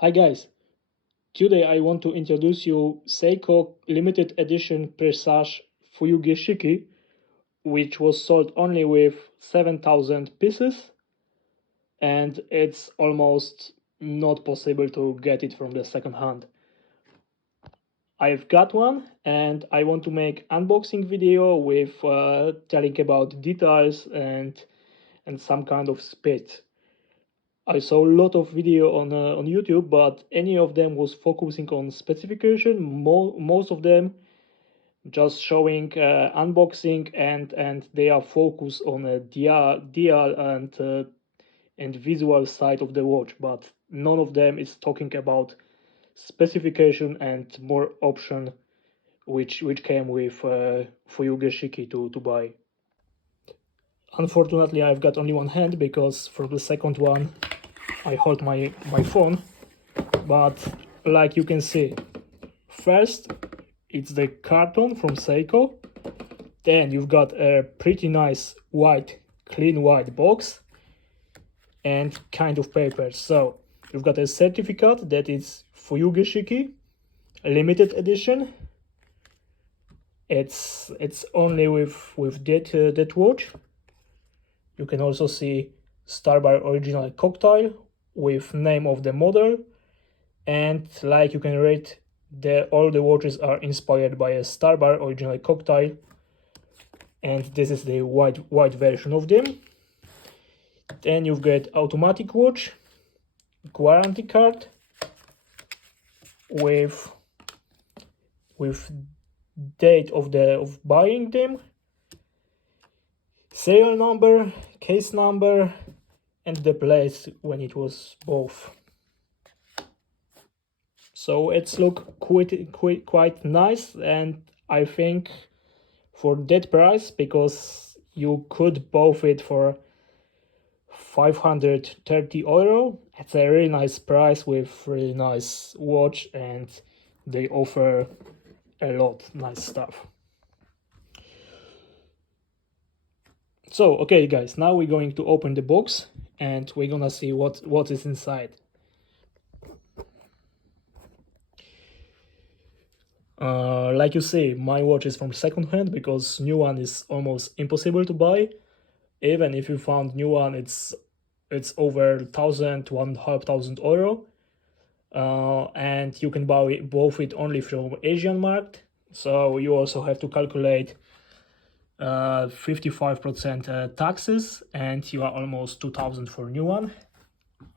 Hi guys, today I want to introduce you Seiko limited edition Presage Fuyugeshiki, which was sold only with 7,000 pieces, and it's almost not possible to get it from the second hand. I've got one and I want to make unboxing video with telling about details and some kind of speed. I saw a lot of video on YouTube, but any of them was focusing on specification. Most of them just showing unboxing and they are focused on a dial and visual side of the watch, but none of them is talking about specification and more option which came with Fuyugeshiki to buy. Unfortunately, I've got only one hand because for the second one I hold my phone, but like you can see, first it's the carton from Seiko, then you've got a pretty nice white, clean white box and kind of paper. So you've got a certificate that is Fuyugeshiki limited edition. It's only with that watch. You can also see Starbar original cocktail with name of the model, and like you can read, all the watches are inspired by a Starbar original cocktail, and this is the white version of them. Then you've got automatic watch, warranty card with date of buying them, serial number, case number, and the place when it was bought. So it's look quite nice, and I think for that price, because you could buy it for 530 euro, it's a really nice price with really nice watch, and they offer a lot nice stuff. So okay guys, now we're going to open the box and we're gonna see what is inside. Like you see, my watch is from second hand because new one is almost impossible to buy. Even if you found new one, it's over 1,500 euro, and you can buy both it only from Asian market. So you also have to calculate 55% taxes, and you are almost 2,000 for new one.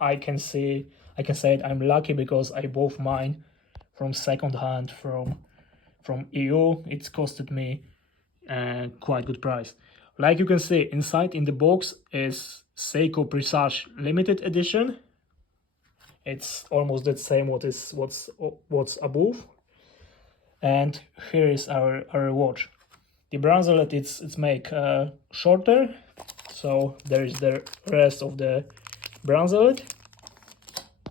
I can say I'm lucky because I bought mine from second hand from EU. It's costed me quite good price. Like you can see, inside in the box is Seiko Presage limited edition. It's almost the same what's above. And here is our watch. The bracelet it's make shorter, so there is the rest of the bracelet,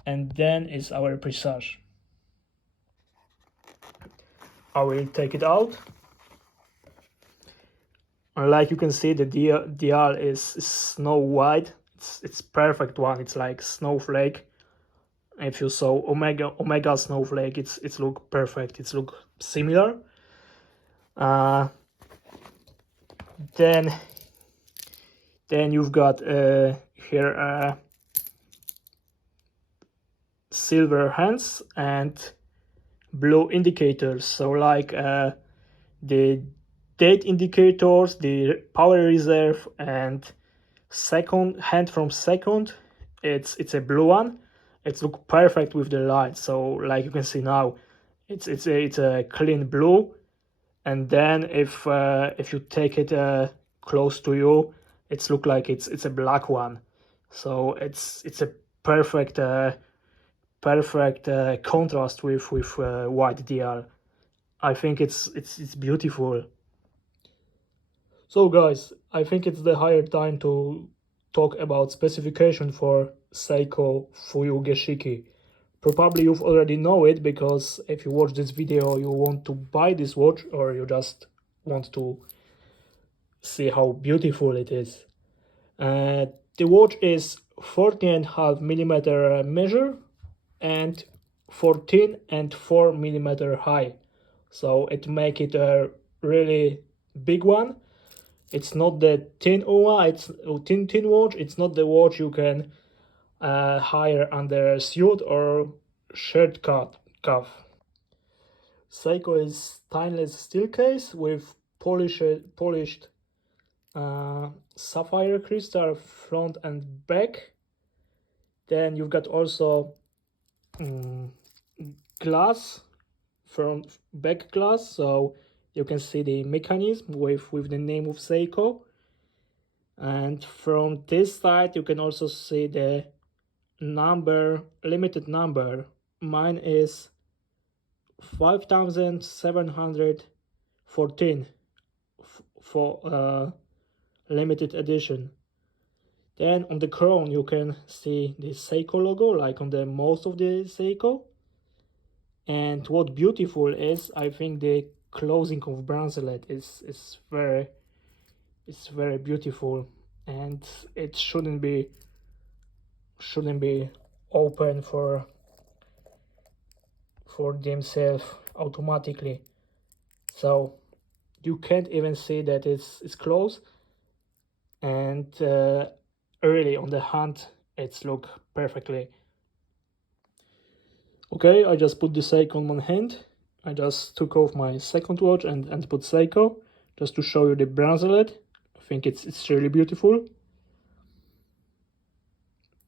and then is our Presage. I will take it out. And like you can see, the dial is snow white. It's perfect one. It's like Snowflake. If you saw Omega Snowflake, it's look perfect. It's look similar. Then you've got here silver hands and blue indicators. So like the date indicators, the power reserve, and second hand from second, it's a blue one. It's look perfect with the light. So like you can see now, it's a clean blue. And then if you take it close to you, it's look like it's a black one. So it's a perfect contrast with white dial. I think it's beautiful. So guys, I think it's the higher time to talk about specification for Seiko Fuyugeshiki. Probably you've already know it, because if you watch this video you want to buy this watch, or you just want to see how beautiful it is. The watch is 14.5mm measure, and 14 and 4 millimeter high. So it make it a really big one. It's not the thin one, it's thin watch. It's not the watch you can hire under a suit or shirt cuff. Seiko is stainless steel case with polished sapphire crystal front and back. Then you've got also glass, front back glass, so you can see the mechanism with the name of Seiko. And from this side you can also see the number, limited number. Mine is 5714 for limited edition. Then on the crown you can see the Seiko logo, like on the most of the Seiko. And what beautiful is, I think the closing of bracelet is very beautiful, and it shouldn't be open for themselves automatically, so you can't even see that it's closed. And really on the hand it's look perfectly. Okay, I just put the Seiko on one hand. I just took off my second watch and put Seiko just to show you the bracelet. I think it's really beautiful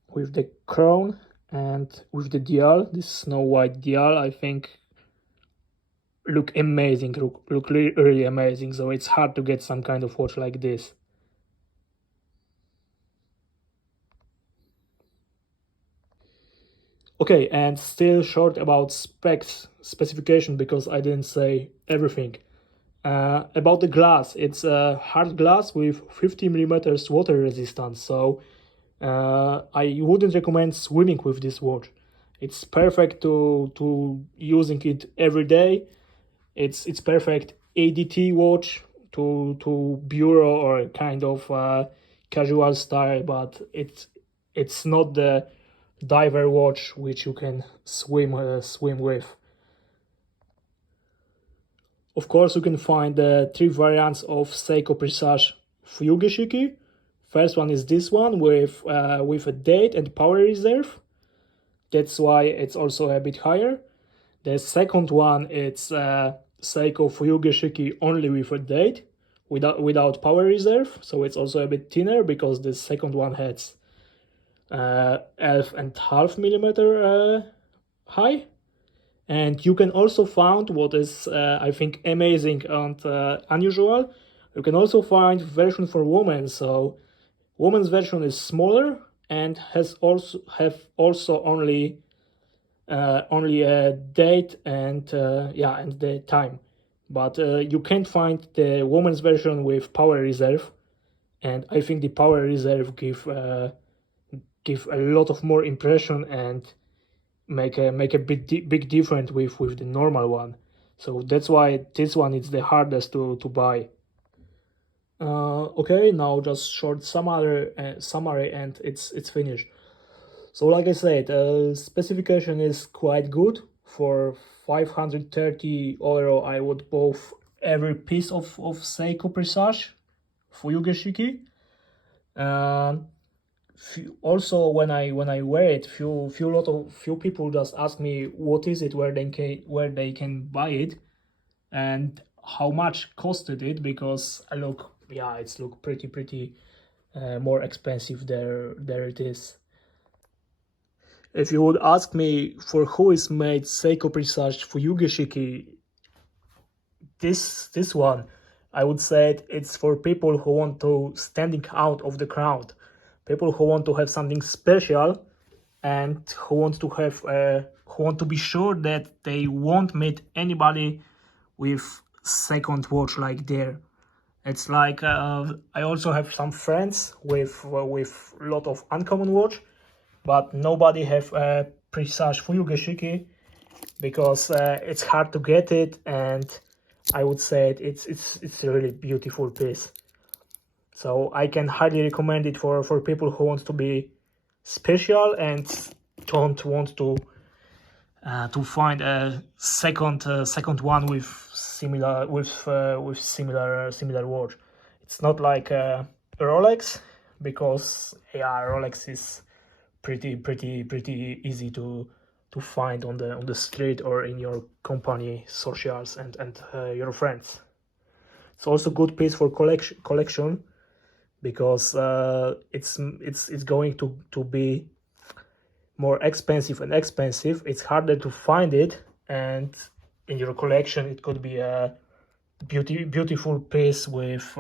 with the crown and with the dial, this snow white dial. I think look amazing, look really amazing. So it's hard to get some kind of watch like this. Okay, and still short about specification, because I didn't say everything. About the glass, it's a hard glass with 50 millimeters water resistance, so I wouldn't recommend swimming with this watch. It's perfect to using it every day. It's perfect ADT watch to bureau or kind of casual style, but it's not the diver watch which you can swim with. Of course, you can find the 3 variants of Seiko Presage Fuyugeshiki. First one is this one with a date and power reserve. That's why it's also a bit higher. The second one, it's Seiko Fuyugeshiki only with a date, without power reserve. So it's also a bit thinner because the second one has 11.5 millimeter high. And you can also find what is I think amazing and unusual. You can also find version for women. So woman's version is smaller and has also only a date and and the time. But you can't find the woman's version with power reserve, and I think the power reserve give a lot of more impression and make a big difference with the normal one. So that's why this one is the hardest to buy. Okay, now just short summary and it's finished. So like I said, specification is quite good. For 530 euro I would buy every piece of Seiko Presage Fuyugeshiki. Also when I wear it, few people just ask me what is it, where they can buy it, and how much costed it, because it's look pretty more expensive there it is. If you would ask me for who is made Seiko Presage Fuyugeshiki, this one, I would say it's for people who want to standing out of the crowd, people who want to have something special, and who want to be sure that they won't meet anybody with second watch like there. It's like I also have some friends with a lot of uncommon watch, but nobody have a Presage Fuyugeshiki because it's hard to get it, and I would say it's a really beautiful piece. So I can highly recommend it for people who want to be special and don't want to to find a second one with similar similar watch. It's not like a Rolex, because yeah, Rolex is pretty easy to find on the street or in your company socials and your friends. It's also good piece for collection, because it's going to be more expensive and expensive. It's harder to find it, and in your collection it could be a beautiful piece with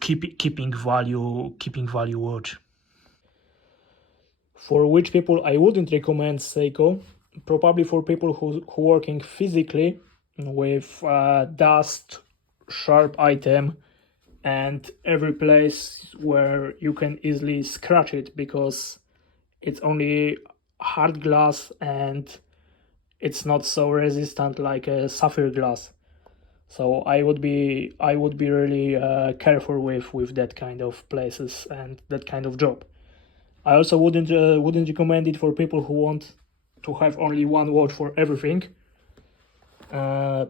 keeping value watch. For which people I wouldn't recommend Seiko, probably for people who working physically with dust, sharp item, and every place where you can easily scratch it, because it's only hard glass and it's not so resistant like a sapphire glass. So I would be really careful with that kind of places and that kind of job. I also wouldn't recommend it for people who want to have only one watch for everything,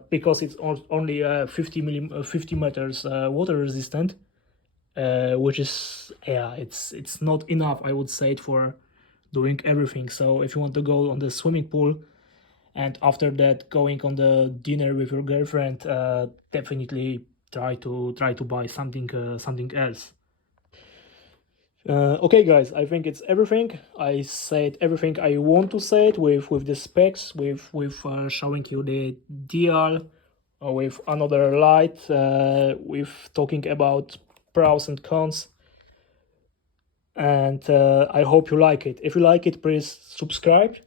because it's only 50 meters water resistant, which is, yeah, it's not enough, I would say, for doing everything. So if you want to go on the swimming pool and after that going on the dinner with your girlfriend, definitely try to buy something else. Okay, guys, I think it's everything. I said everything I want to say it with the specs, with showing you the DL, with another light, with talking about pros and cons. And I hope you like it. If you like it, please subscribe.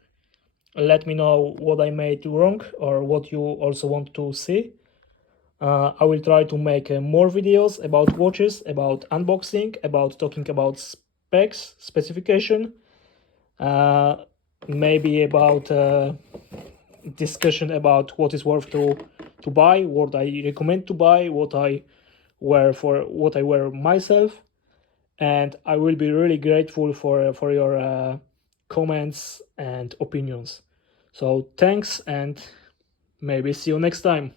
Let me know what I made wrong or what you also want to see. I will try to make more videos about watches, about unboxing, about talking about specs, specification, uh, maybe about discussion about what is worth to buy, what I recommend to buy, what I wear myself, and I will be really grateful for your comments and opinions. So thanks, and maybe see you next time.